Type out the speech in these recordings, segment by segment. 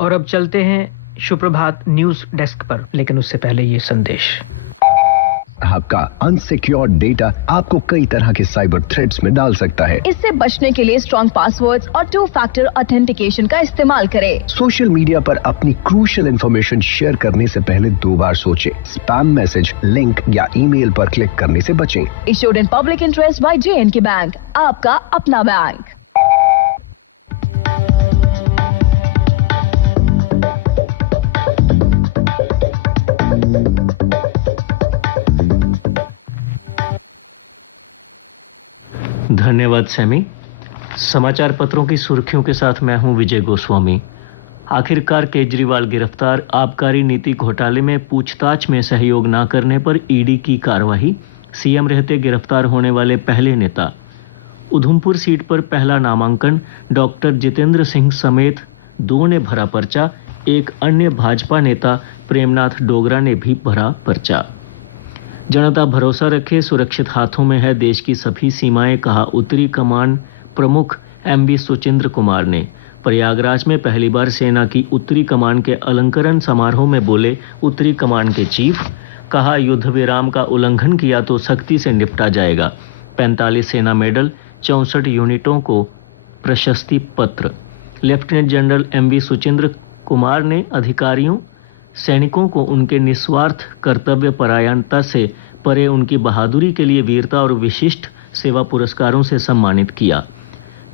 और अब चलते हैं सुप्रभात न्यूज डेस्क पर, लेकिन उससे पहले ये संदेश। आपका अनसिक्योर्ड डेटा आपको कई तरह के साइबर थ्रेट्स में डाल सकता है। इससे बचने के लिए स्ट्रॉन्ग पासवर्ड्स और 2 फैक्टर ऑथेंटिकेशन का इस्तेमाल करें। सोशल मीडिया पर अपनी क्रूशियल इंफॉर्मेशन शेयर करने से पहले 2 बार सोचें। स्पैम मैसेज, लिंक या ईमेल पर क्लिक करने से बचें। Issued in public interest by J&K bank, आपका अपना बैंक। धन्यवाद सैमी। समाचार पत्रों की सुर्खियों के साथ मैं हूं विजय गोस्वामी। आखिरकार केजरीवाल गिरफ्तार। आबकारी नीति घोटाले में पूछताछ में सहयोग न करने पर ईडी की कार्रवाई। सीएम रहते गिरफ्तार होने वाले पहले नेता। उधमपुर सीट पर पहला नामांकन। डॉक्टर जितेंद्र सिंह समेत 2 ने भरा पर्चा। एक अन्य भाजपा नेता प्रेमनाथ डोगरा ने भी भरा पर्चा। जनता भरोसा रखे, सुरक्षित हाथों में है देश की सभी सीमाएं, कहा उत्तरी कमान प्रमुख MV सुचिंद्र कुमार ने। प्रयागराज में पहली बार सेना की उत्तरी कमान के अलंकरण समारोह में बोले उत्तरी कमान के चीफ। कहा युद्ध विराम का उल्लंघन किया तो सख्ती से निपटा जाएगा। 45 सेना मेडल, 64 यूनिटों को प्रशस्ति पत्र। Lieutenant general MV Suchindra Kumar ने अधिकारियों सैनिकों को उनके निस्वार्थ कर्तव्य परायणता से परे उनकी बहादुरी के लिए वीरता और विशिष्ट सेवा पुरस्कारों से सम्मानित किया।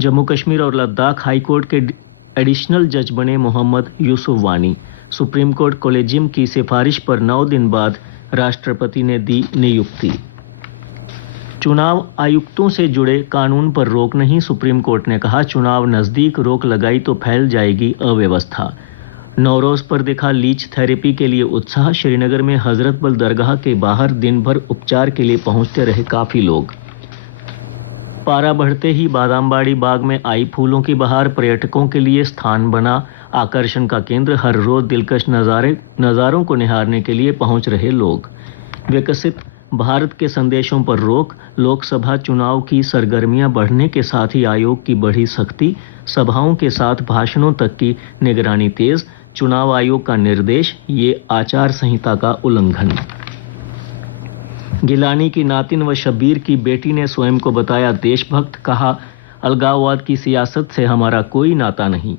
जम्मू कश्मीर और लद्दाख हाईकोर्ट के एडिशनल जज बने मोहम्मद यूसुफ वानी। सुप्रीम कोर्ट कॉलेजियम की सिफारिश पर 9 दिन बाद राष्ट्रपति ने दी नियुक्ति। चुनाव आयुक्तों से जुड़े कानून पर रोक नहीं, सुप्रीम कोर्ट ने कहा चुनाव नजदीक रोक लगाई तो फैल जाएगी अव्यवस्था। नौरोज पर दिखा लीच थेरेपी के लिए उत्साह। श्रीनगर में हजरतबल दरगाह के बाहर दिन भर उपचार के लिए पहुंचते रहे काफी लोग। पारा बढ़ते ही बादामबाड़ी बाग में आई फूलों की बहार। पर्यटकों के लिए स्थान बना आकर्षण का केंद्र। हर रोज दिलकश नजारों को निहारने के लिए पहुंच रहे लोग। विकसित भारत के संदेशों पर रोक। लोकसभा चुनाव की सरगर्मियां बढ़ने के साथ ही आयोग की बढ़ी सख्ती। सभाओं के साथ भाषणों तक की निगरानी तेज। चुनाव आयोग का निर्देश, ये आचार संहिता का उल्लंघन। गिलानी की नातिन व शब्बीर की बेटी ने स्वयं को बताया देशभक्त। कहा अलगाववाद की सियासत से हमारा कोई नाता नहीं।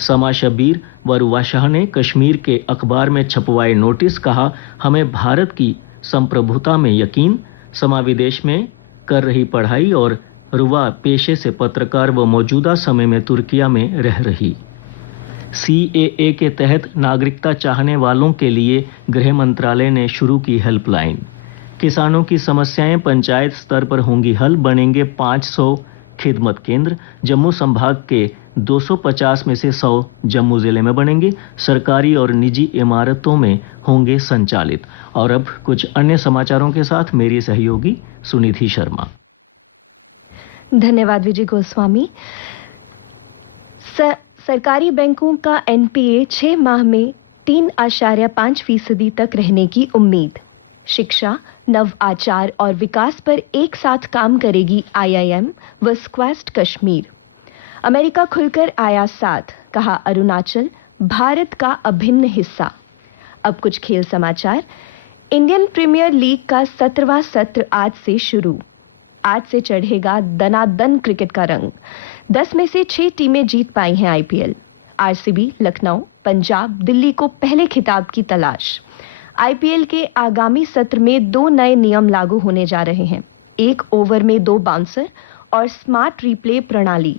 समा शब्बीर व रुवा शाह ने कश्मीर के अखबार में छपवाए नोटिस। कहा हमें भारत की संप्रभुता में यकीन। समा विदेश में कर रही पढ़ाई और रुवा पेशे से पत्रकार व मौजूदा समय में तुर्किया में रह रही। CAA के तहत नागरिकता चाहने वालों के लिए गृह मंत्रालय ने शुरू की हेल्पलाइन। किसानों की समस्याएं पंचायत स्तर पर होंगी हल। बनेंगे 500 खिदमत केंद्र। जम्मू संभाग के 250 में से 100 जम्मू जिले में बनेंगे। सरकारी और निजी इमारतों में होंगे संचालित। और अब कुछ अन्य समाचारों के साथ मेरी सहयोगी सुनिधि शर्मा। धन्यवाद विजय गोस्वामी। सरकारी बैंकों का NPA 6 माह में 3.5% तक रहने की उम्मीद। शिक्षा, नव आचार और विकास पर एक साथ काम करेगी IIM व स्क्वेस्ट कश्मीर। अमेरिका खुलकर आया साथ, कहा अरुणाचल भारत का अभिन्न हिस्सा। अब कुछ खेल समाचार। इंडियन प्रीमियर लीग का 17वां सत्र आज से शुरू। आज से चढ़ेगा दनादन क्रिकेट का रंग। 10 में से 6 टीमें जीत पाई हैं IPL। RCB, लखनऊ, पंजाब, दिल्ली को पहले खिताब की तलाश। IPL के आगामी सत्र में 2 नए नियम लागू होने जा रहे हैं। 1 ओवर में 2 बाउंसर और स्मार्ट रिप्ले प्रणाली।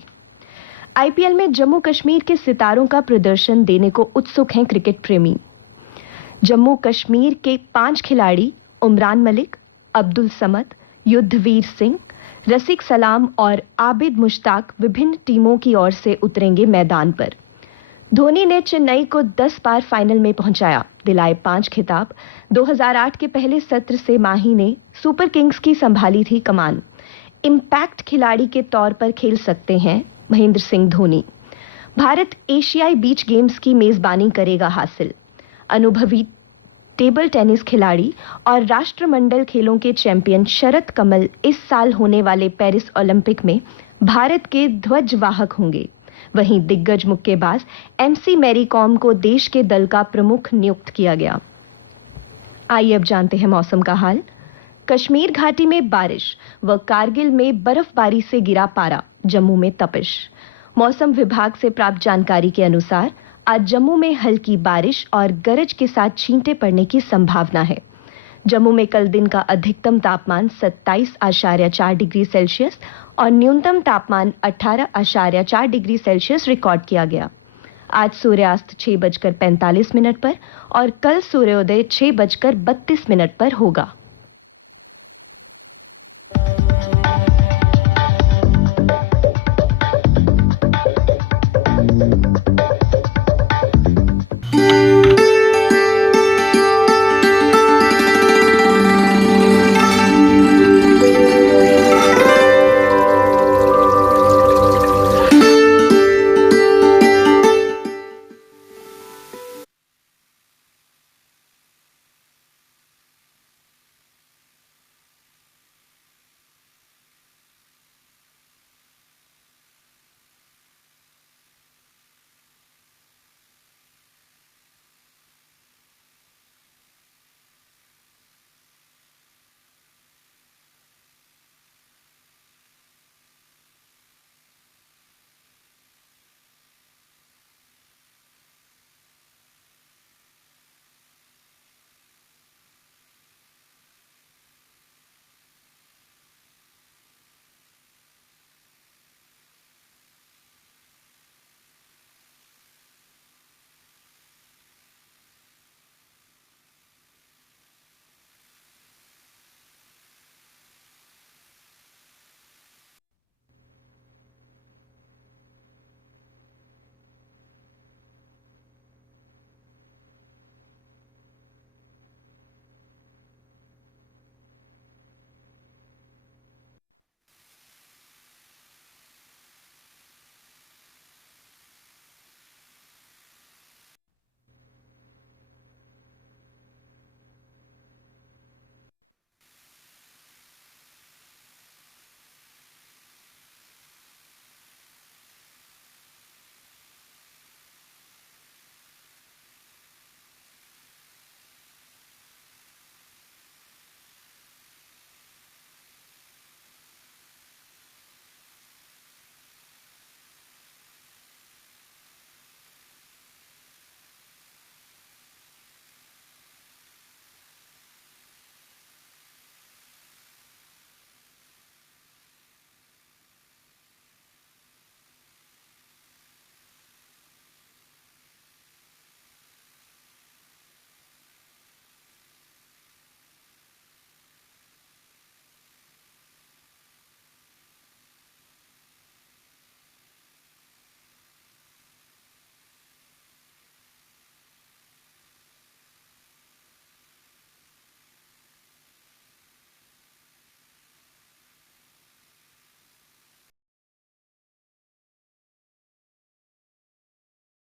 IPL में जम्मू कश्मीर के सितारों का प्रदर्शन देने को उत्सुक हैं क्रिकेट प्रेमी। जम्मू कश्मीर के 5 खिलाड़ी उमरान मलिक, अब्दुल समद, युद्धवीर सिंह, रसिक सलाम और आबिद मुश्ताक विभिन्न टीमों की ओर से उतरेंगे मैदान पर। धोनी ने चेन्नई को 10 बार फाइनल में पहुंचाया, दिलाए 5 खिताब। 2008 के पहले सत्र से माही ने सुपर किंग्स की संभाली थी कमान। इंपैक्ट खिलाड़ी के तौर पर खेल सकते हैं महेंद्र सिंह धोनी। भारत एशियाई बीच गेम्स की मेजबानी करेगा हासिल। अनुभवी टेबल टेनिस खिलाड़ी और राष्ट्रमंडल खेलों के चैंपियन शरत कमल इस साल होने वाले पेरिस ओलंपिक में भारत के ध्वजवाहक होंगे। वहीं दिग्गज मुक्केबाज एमसी मैरी कॉम को देश के दल का प्रमुख नियुक्त किया गया। आइए अब जानते हैं मौसम का हाल। कश्मीर घाटी में बारिश व कारगिल में बर्फबारी से गिरा पारा, जम्मू में तपिश। मौसम विभाग से प्राप्त जानकारी के अनुसार आज जम्मू में हल्की बारिश और गरज के साथ छींटे पड़ने की संभावना है। जम्मू में कल दिन का अधिकतम तापमान 27.4 डिग्री सेल्सियस और न्यूनतम तापमान 18.4 डिग्री सेल्सियस रिकॉर्ड किया गया। आज सूर्यास्त 6:45 पर और कल सूर्योदय 6:32 पर होगा।